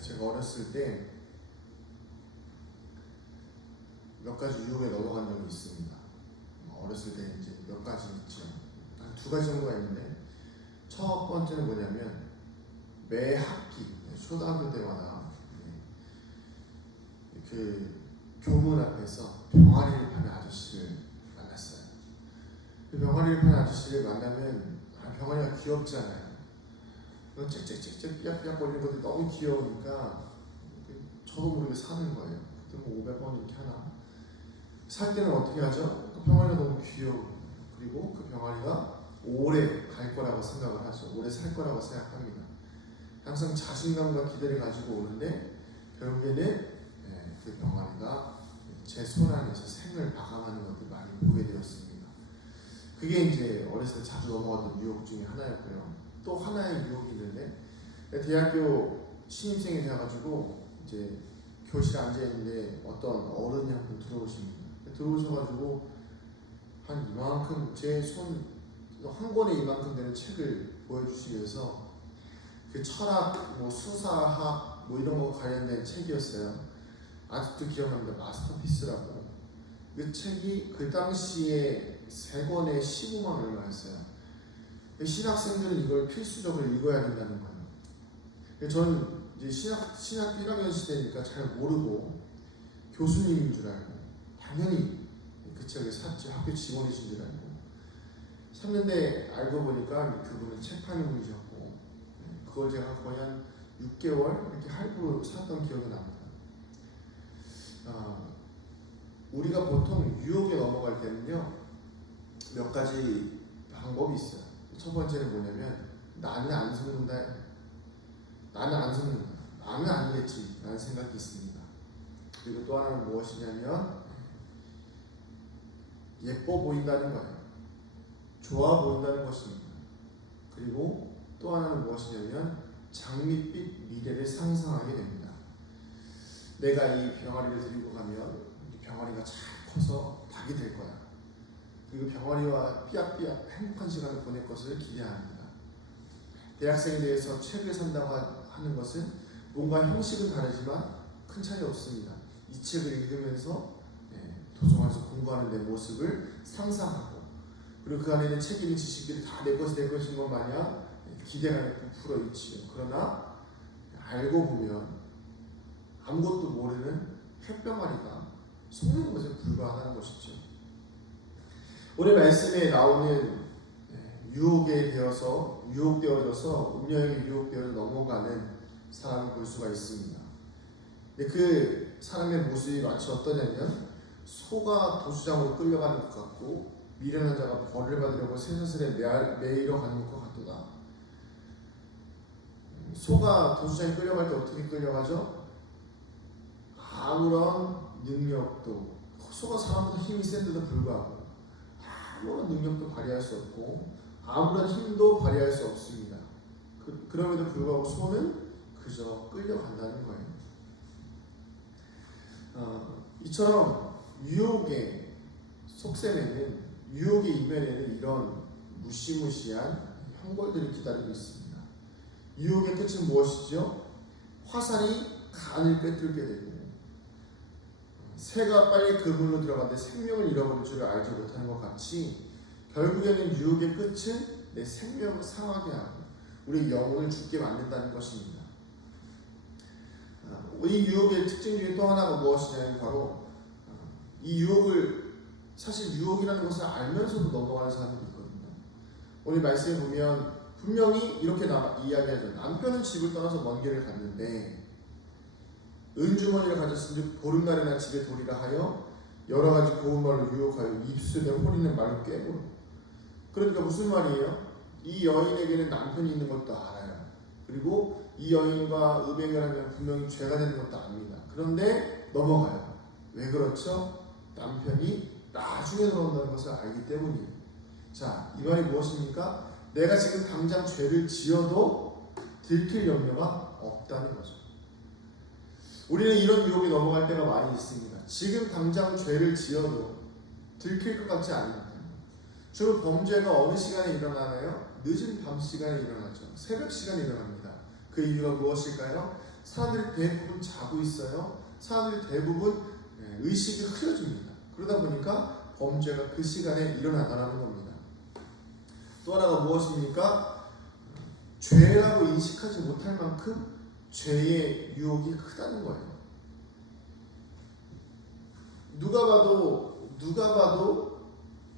제가 어렸을 때 몇 가지 유혹에 넘어간 적이 있습니다. 어렸을 때 이제 몇 가지 있죠. 한두 가지 정도가 있는데 첫 번째는 뭐냐면 매 학기 초등학교 때마다 네, 그 교문 앞에서 병아리를 파는 아저씨를 만났어요. 그 병아리를 파는 아저씨를 만나면 아, 병아리가 귀엽잖아요. 그 짹짹짹짹 삐약삐약 거리는 것들이 너무 귀여우니까 저도 모르게 사는 거예요. 그때 뭐 500원 이렇게 하나. 살 때는 어떻게 하죠? 그 병아리가 너무 귀여워. 그리고 그 병아리가 오래 갈 거라고 생각을 하죠. 오래 살 거라고 생각합니다. 항상 자신감과 기대를 가지고 오는데 결국에는 예, 그 병아리가 제 손 안에서 생을 마감하는 것을 많이 보게 되었습니다. 그게 이제 어렸을 때 자주 넘어갔던 유혹 중에 하나였고요. 또 하나의 유혹이 있는데 대학교 신입생이 돼가지고 이제 교실에 앉아 있는데 어떤 어른이 한 분 들어오십니다. 들어오셔가지고 한 이만큼 제 손 한 권에 이만큼 되는 책을 보여주시면서 그 철학, 뭐 수사학 뭐 이런 거 관련된 책이었어요. 아직도 기억납니다. 마스터피스라고. 그 책이 그 당시에 세 권에 15만 얼마였어요. 신학생들은 이걸 필수적으로 읽어야 된다는 거예요. 저는 이제 신학 신학 1학년 시대니까 잘 모르고 교수님인 줄 알고 당연히 그 책을 샀죠. 학교 직원이신 줄 알고 샀는데 알고 보니까 그분은 책파는 분이셨고 그걸 제가 거의 한 6개월 이렇게 할부로 샀던 기억이 납니다. 아, 우리가 보통 유혹에 넘어갈 때는요 몇 가지 방법이 있어요. 첫 번째는 뭐냐면 나는 안 속는다. 나는 안 속는다. 나는 아니겠지. 라는 생각이 있습니다. 그리고 또 하나는 무엇이냐면 예뻐 보인다는 거예요. 좋아 보인다는 것입니다. 그리고 또 하나는 무엇이냐면 장밋빛 미래를 상상하게 됩니다. 내가 이 병아리를 데리고 가면 이 병아리가 잘 커서 닭이 될 거야. 그리고 병아리와 삐약삐약 행복한 시간을 보낼 것을 기대합니다. 대학생에 대해서 책을 산다고 하는 것은 뭔가 형식은 다르지만 큰 차이 없습니다. 이 책을 읽으면서 예, 도서관에서 공부하는 내 모습을 상상하고 그리고 그 안에 있는 책 있는 지식들이 다 내 것이 될 것인 것 마냥 기대가 부풀어 있지요. 그러나 알고 보면 아무것도 모르는 햇병아리가 속는 것에 불과하다는 것이죠. 오늘 말씀에 나오는 예, 유혹에 되어서 유혹되어져서 운명에게 유혹되어 넘어가는 사람을 볼 수가 있습니다. 그 사람의 모습이 마치 어떠냐면 소가 도수장으로 끌려가는 것 같고 미련한 자가 벌을 받으려고 쇠사슬에 매이러 가는 것 같도다. 소가 도수장에 끌려갈 때 어떻게 끌려가죠? 아무런 능력도 소가 사람보다 힘이 센데도 불구하고 아무런 능력도 발휘할 수 없고 아무런 힘도 발휘할 수 없습니다. 그, 그럼에도 불구하고 소는 그저 끌려간다는 거예요. 어, 이처럼 유혹의 속셈에는 유혹의 이면에는 이런 무시무시한 형벌들이 기다리고 있습니다. 유혹의 끝은 무엇이죠? 화살이 간을 꿰뚫게 되고 새가 빨리 그 물로 들어가는데 생명을 잃어버릴 줄을 알지 못하는 것 같이 결국에는 유혹의 끝은 내 생명을 상하게 하고 우리 영혼을 죽게 만든다는 것입니다. 아, 이 유혹의 특징 중에 또 하나가 무엇이냐면 바로 이 유혹을 사실 유혹이라는 것을 알면서도 넘어가는 사람들이 있거든요. 오늘 말씀에 보면 분명히 이렇게 나, 이야기하죠. 남편은 집을 떠나서 먼 길을 갔는데 은주머니를 가졌은즉 보름날에나 집에 도리라 하여 여러 가지 고운 말로 유혹하여 입술에 홀리는 말로 깨물어. 그러니까 무슨 말이에요? 이 여인에게는 남편이 있는 것도 알아요. 그리고 이 여인과 음행을 하면 분명히 죄가 되는 것도 압니다. 그런데 넘어가요. 왜 그렇죠? 남편이 나중에 들어온다는 것을 알기 때문이에요. 자, 이 말이 무엇입니까? 내가 지금 당장 죄를 지어도 들킬 염려가 없다는 거죠. 우리는 이런 유혹에 넘어갈 때가 많이 있습니다. 지금 당장 죄를 지어도 들킬 것 같지 않습니다. 주로 범죄가 어느 시간에 일어나나요? 늦은 밤 시간에 일어나죠. 새벽 시간에 일어납니다. 그 이유가 무엇일까요? 사람들이 대부분 자고 있어요. 사람들이 대부분 예, 의식이 흐려집니다. 그러다 보니까 범죄가 그 시간에 일어나더라는 겁니다. 또 하나가 무엇입니까? 죄라고 인식하지 못할 만큼 죄의 유혹이 크다는 거예요. 누가 봐도 누가 봐도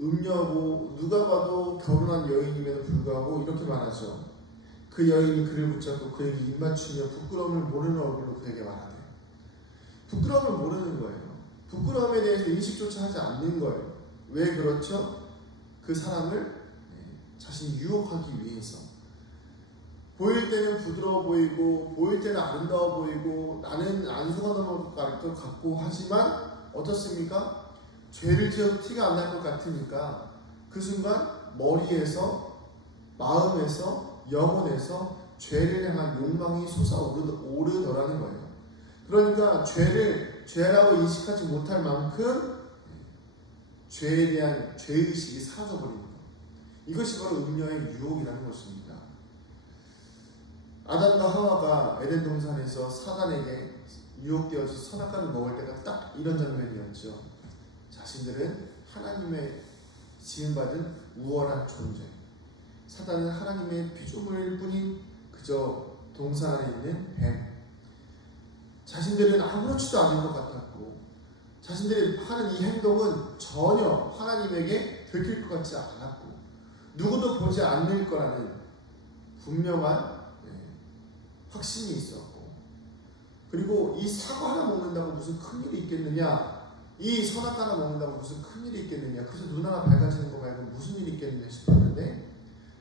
음녀고 누가 봐도 결혼한 여인임에도 불구하고 이렇게 말하죠. 그 여인이 그를 붙잡고 그에게 입맞추며 부끄러움을 모르는 얼굴로 그에게 말하되 부끄러움을 모르는 거예요. 부끄러움에 대해서 인식조차 하지 않는 거예요. 왜 그렇죠? 그 사람을 네, 자신이 유혹하기 위해서 보일 때는 부드러워 보이고 보일 때는 아름다워 보이고 나는 안 속아넘을 것 같고 하지만 어떻습니까? 죄를 지어도 티가 안 날 것 같으니까 그 순간 머리에서 마음에서 영혼에서 죄를 향한 욕망이 솟아오르더라는 거예요. 그러니까 죄를 죄라고 인식하지 못할 만큼 죄에 대한 죄의식이 사라져버립니다. 이것이 바로 음녀의 유혹이라는 것입니다. 아담과 하와가 에덴 동산에서 사단에게 유혹되어서 선악과를 먹을 때가 딱 이런 장면이었죠. 자신들은 하나님의 지음받은 우월한 존재. 사단은 하나님의 피조물일 뿐인 그저 동산 안에 있는 뱀. 자신들은 아무렇지도 않은 것 같았고, 자신들이 하는 이 행동은 전혀 하나님에게 들킬 것 같지 않았고, 누구도 보지 않을 거라는 분명한 네, 확신이 있었고, 그리고 이 사과 하나 먹는다고 무슨 큰일이 있겠느냐, 이 선악 하나 먹는다고 무슨 큰일이 있겠느냐, 그래서 눈 하나 밝아지는 거 말고 무슨 일이 있겠느냐 싶었는데,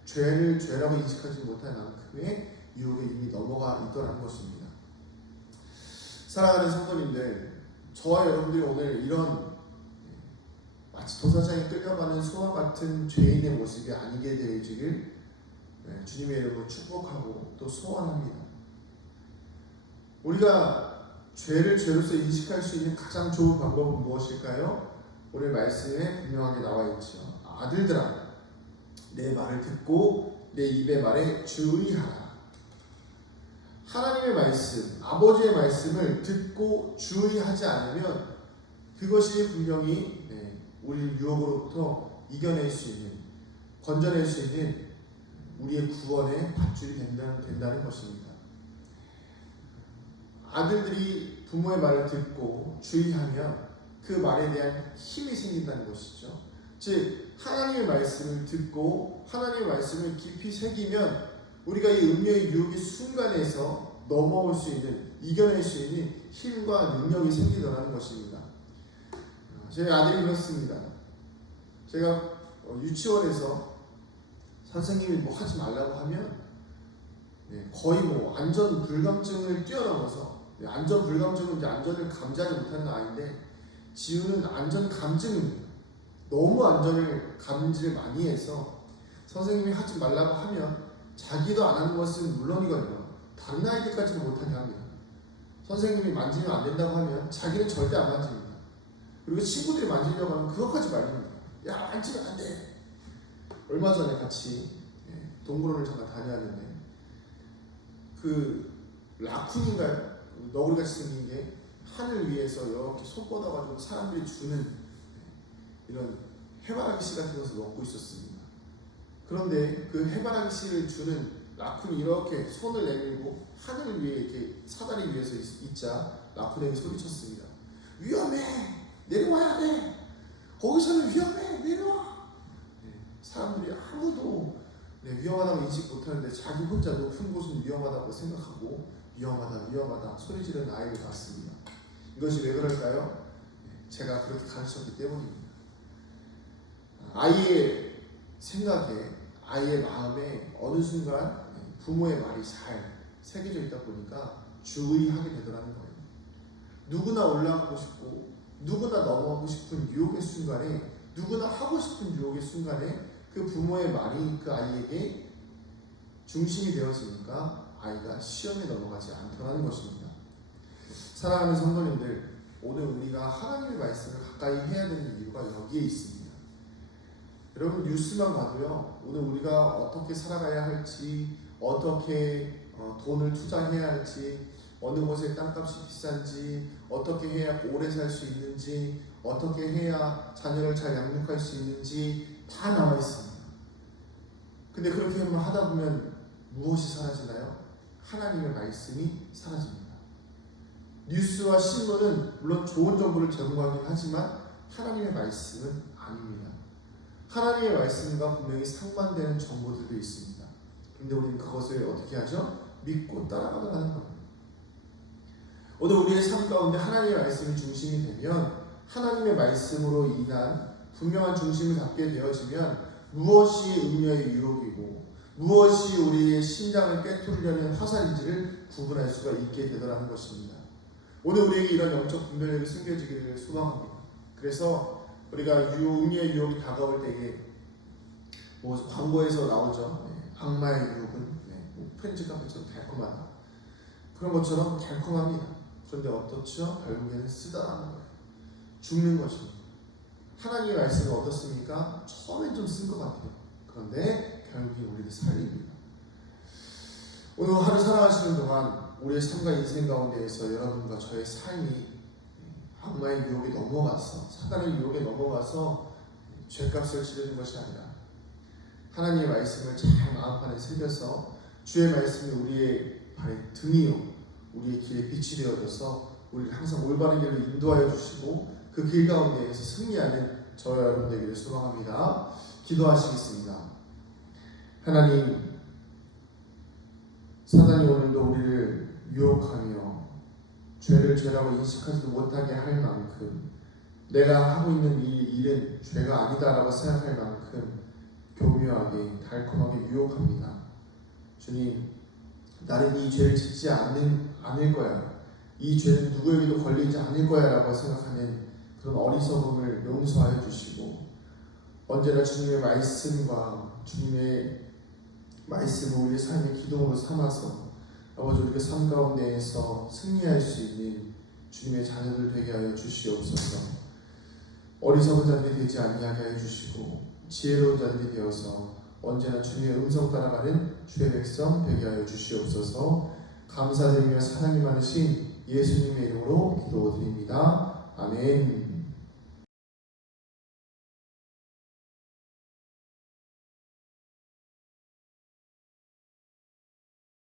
죄를 죄라고 인식하지 못할 만큼의 유혹에 이미 넘어가 있더라는 것입니다. 사랑하는 성도님들, 저와 여러분들이 오늘 이런 마치 도사장이 끌려가는 소와 같은 죄인의 모습이 아니게 되어지길 네, 주님의 이름으로 축복하고 또 소원합니다. 우리가 죄를 죄로서 인식할 수 있는 가장 좋은 방법은 무엇일까요? 오늘 말씀에 분명하게 나와 있죠. 아들들아, 내 말을 듣고 내 입의 말에 주의하라. 하나님의 말씀, 아버지의 말씀을 듣고 주의하지 않으면 그것이 분명히 네, 우리를 유혹으로부터 이겨낼 수 있는, 건져낼 수 있는 우리의 구원의 밧줄이 된다는, 된다는 것입니다. 아들들이 부모의 말을 듣고 주의하면 그 말에 대한 힘이 생긴다는 것이죠. 즉 하나님의 말씀을 듣고 하나님의 말씀을 깊이 새기면 우리가 이 음료의 유혹의 순간에서 넘어올 수 있는 이겨낼 수 있는 힘과 능력이 생기더라는 것입니다. 제 아들이 그렇습니다. 제가 유치원에서 선생님이 뭐 하지 말라고 하면 네, 거의 뭐 안전 불감증을 뛰어넘어서 네, 안전 불감증은 안전을 감지하지 못하는 아이인데 지우는 안전 감증입니다. 너무 안전을 감지를 많이 해서 선생님이 하지 말라고 하면 자기도 안 하는 것은 물론이거든요. 다른 아이들까지는 못하게 합니다. 선생님이 만지면 안 된다고 하면 자기는 절대 안 만집니다. 그리고 친구들이 만지려고 하면 그것까지 말립니다. 야 만지면 안 돼. 얼마 전에 같이 예, 동물원을 잠깐 다녀왔는데 그 라쿤인가요? 너구리같이 생긴 게 하늘 위에서 이렇게 손 뻗어가지고 사람들이 주는 이런 해바라기 씨 같은 것을 먹고 있었습니다. 그런데 그 해바라기 씨를 주는 라쿤이 이렇게 손을 내밀고 하늘 위에 이렇게 사다리 위에서 있, 자 라쿤에게 소리쳤습니다. 위험해! 내려와야 돼! 거기서는 위험해! 내려와! 네, 사람들이 아무도 네, 위험하다고 인식 못하는데 자기 혼자 높은 곳은 위험하다고 생각하고 위험하다 위험하다 소리 지르는 아이를 봤습니다. 이것이 왜 그럴까요? 네, 제가 그렇게 가르쳤기 때문입니다. 아이의 생각에 아이의 마음에 어느 순간 부모의 말이 잘 새겨져 있다 보니까 주의하게 되더라는 거예요. 누구나 올라가고 싶고 누구나 넘어가고 싶은 유혹의 순간에 누구나 하고 싶은 유혹의 순간에 그 부모의 말이 그 아이에게 중심이 되어지니까 아이가 시험에 넘어가지 않더라는 것입니다. 사랑하는 성도님들, 오늘 우리가 하나님의 말씀을 가까이 해야 되는 이유가 여기에 있습니다. 여러분 뉴스만 봐도요. 오늘 우리가 어떻게 살아가야 할지, 어떻게 어, 돈을 투자해야 할지, 어느 곳에 땅값이 비싼지 어떻게 해야 오래 살 수 있는지 어떻게 해야 자녀를 잘 양육할 수 있는지 다 나와 있습니다. 근데 그렇게 하다 보면 무엇이 사라지나요? 하나님의 말씀이 사라집니다. 뉴스와 신문은 물론 좋은 정보를 제공하긴 하지만 하나님의 말씀은 아닙니다. 하나님의 말씀과 분명히 상반되는 정보들도 있습니다. 근데 우리는 그것을 어떻게 하죠? 믿고 따라가는 겁니다. 오늘 우리의 삶 가운데 하나님의 말씀이 중심이 되면 하나님의 말씀으로 인한 분명한 중심을 잡게 되어지면 무엇이 음녀의 유혹이고 무엇이 우리의 심장을 꿰뚫으려는 화살인지를 구분할 수가 있게 되더라는 것입니다. 오늘 우리에게 이런 영적 분별력이 생겨지기를 소망합니다. 그래서 우리가 유, 음녀의 유혹이 다가올 때에 뭐 광고에서 나오죠. 네, 악마의 유혹은 네, 뭐 편지가 좀 달콤하다. 그런 것처럼 달콤합니다. 그런데 어떻죠? 결국에는 쓰다라는 거예요. 죽는 것입니다. 하나님의 말씀이 어떻습니까? 처음엔 좀 쓴 것 같아요. 그런데 결국엔 우리를 살립니다. 오늘 하루 살아가시는 동안 우리의 삶과 인생 가운데에서 여러분과 저의 삶이 악마의 유혹에 넘어가서 사단의 유혹에 넘어가서 죄값을 치르는 것이 아니라 하나님의 말씀을 잘 마음판에 새겨서 주의 말씀이 우리의 발의 등이요 우리의 길에 빛이 되어져서 우리를 항상 올바른 길로 인도하여 주시고 그 길 가운데에서 승리하는 저와 여러분 되기를 소망합니다. 기도하시겠습니다. 하나님 사단이 오늘도 우리를 유혹하며 죄를 죄라고 인식하지도 못하게 할 만큼 내가 하고 있는 이 일은 죄가 아니다라고 생각할 만큼 교묘하게 달콤하게 유혹합니다. 주님, 나는 이 죄를 짓지 않는, 않을 거야. 이 죄는 누구에게도 걸리지 않을 거야 라고 생각하는 그런 어리석음을 용서하여 주시고 언제나 주님의 말씀과 주님의 말씀을 우리의 삶의 기둥으로 삼아서 아버지 우리가 삶 가운데에서 승리할 수 있는 주님의 자녀들 되게 하여 주시옵소서. 어리석은 자들이 되지 아니하게 하여 주시고 지혜로운 자들이 되어서 언제나 주님의 음성 따라가는 주의 백성 되게 하여 주시옵소서. 감사드리며 사랑이 많으신 예수님의 이름으로 기도드립니다. 아멘.